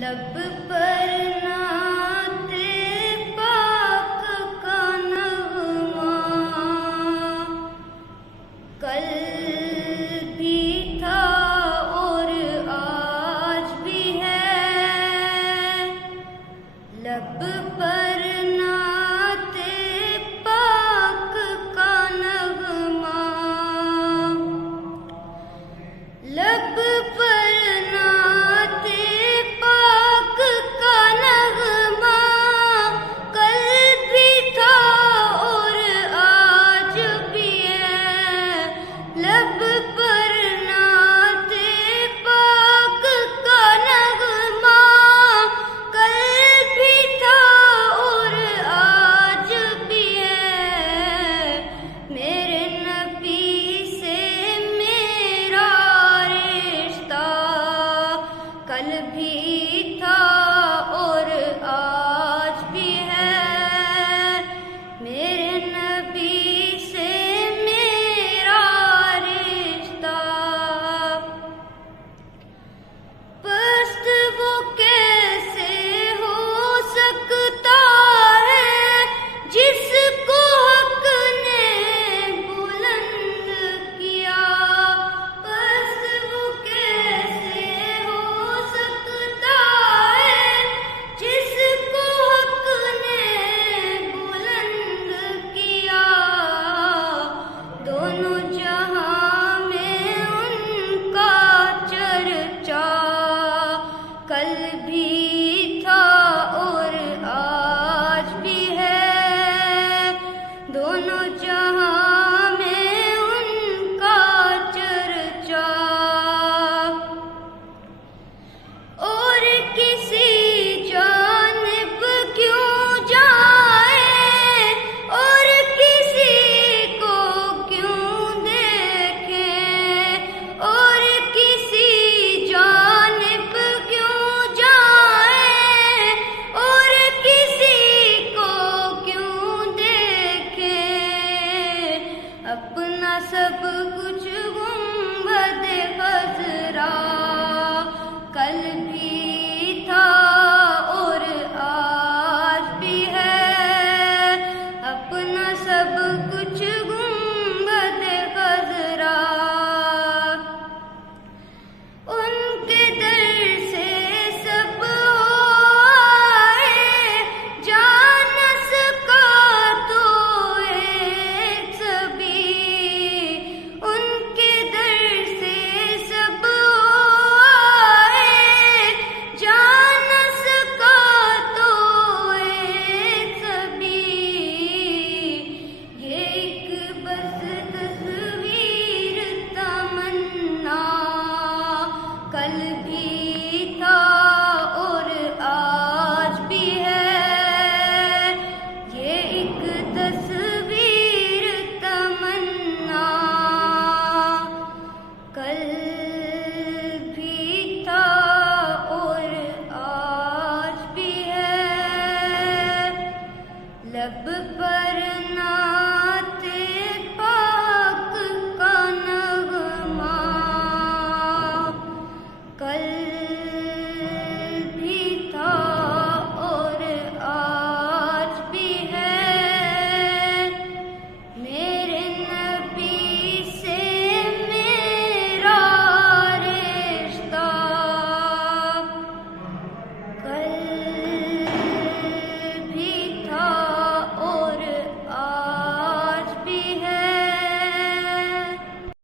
लब पर नाते पाक का नगमा कल भी था और आज भी है। लब पर नाते पाक का नगमा लब पर नाते पाक का नगमा कल भी था और आज भी है। लब पर नाते पाक का नगमा कल भी था और आज भी है। मेरे नबी से मेरा रिश्ता कल भी था और आज भी है। मेरे नबी से मेरा रिश्ता पस्त वो कैसे हो सकता है जिसको हक ने बुलंद किया। पस्त वो कैसे हो सकता है जिसको हक ने बुलंद किया। दोनों जहां में उनका चर्चा कल भी था और आज भी है। दोनों जहां में उनका चर्चा और किसी